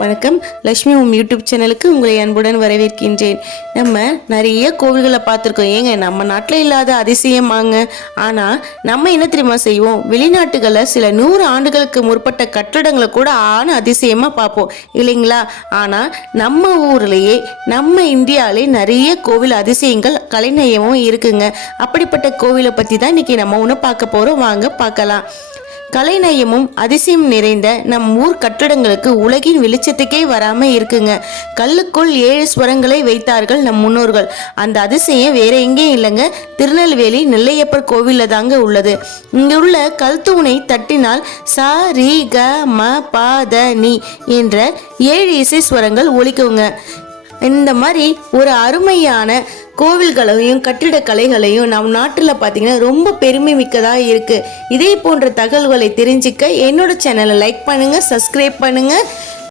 வணக்கம். லக்ஷ்மி உம் யூடியூப் சேனலுக்கு உங்களை அன்புடன் வரவேற்கின்றேன். நம்ம நிறைய கோவில்களை பார்த்துருக்கோம். ஏங்க நம்ம நாட்டில் இல்லாத அதிசயமாங்க. ஆனால் நம்ம என்ன தெரியுமா செய்வோம், வெளிநாட்டுகளில் சில 100 ஆண்டுகளுக்கு முற்பட்ட கட்டடங்களை கூட அதிசயமாக பார்ப்போம் இல்லைங்களா? ஆனால் நம்ம ஊர்லேயே நம்ம இந்தியாவிலே நிறைய கோவில் அதிசயங்கள் கலைநயமும் இருக்குங்க. அப்படிப்பட்ட கோவிலை பற்றி தான் இன்றைக்கி நம்ம ஒன்று பார்க்க போகிறோம். வாங்க பார்க்கலாம். கலைநயமும் அதிசயம் நிறைந்த நம் ஊர் கட்டடங்களுக்கு உலகின் வெளிச்சத்துக்கே வராம இருக்குங்க. கல்லுக்குள் 7 ஸ்வரங்களை வைத்தார்கள் நம் முன்னோர்கள். அந்த அதிசயம் வேற எங்கேயும் இல்லைங்க, திருநெல்வேலி நெல்லையப்பர் கோவில்ல தாங்க உள்ளது. இங்குள்ள கல் தூணை தட்டினால் ச ரி க ம ப த நி என்ற 7 இசை ஸ்வரங்கள் ஒலிக்குங்க. இந்த மாதிரி ஒரு அருமையான கோவில்களையும் கட்டிடக்கலைகளையும் நம் நாட்டில் பார்த்தீங்கன்னா ரொம்ப பெருமை மிக்கதாக இருக்குது. இதே போன்ற தகவல்களை தெரிஞ்சுக்க என்னோட சேனலை லைக் பண்ணுங்கள், சப்ஸ்கிரைப் பண்ணுங்கள்.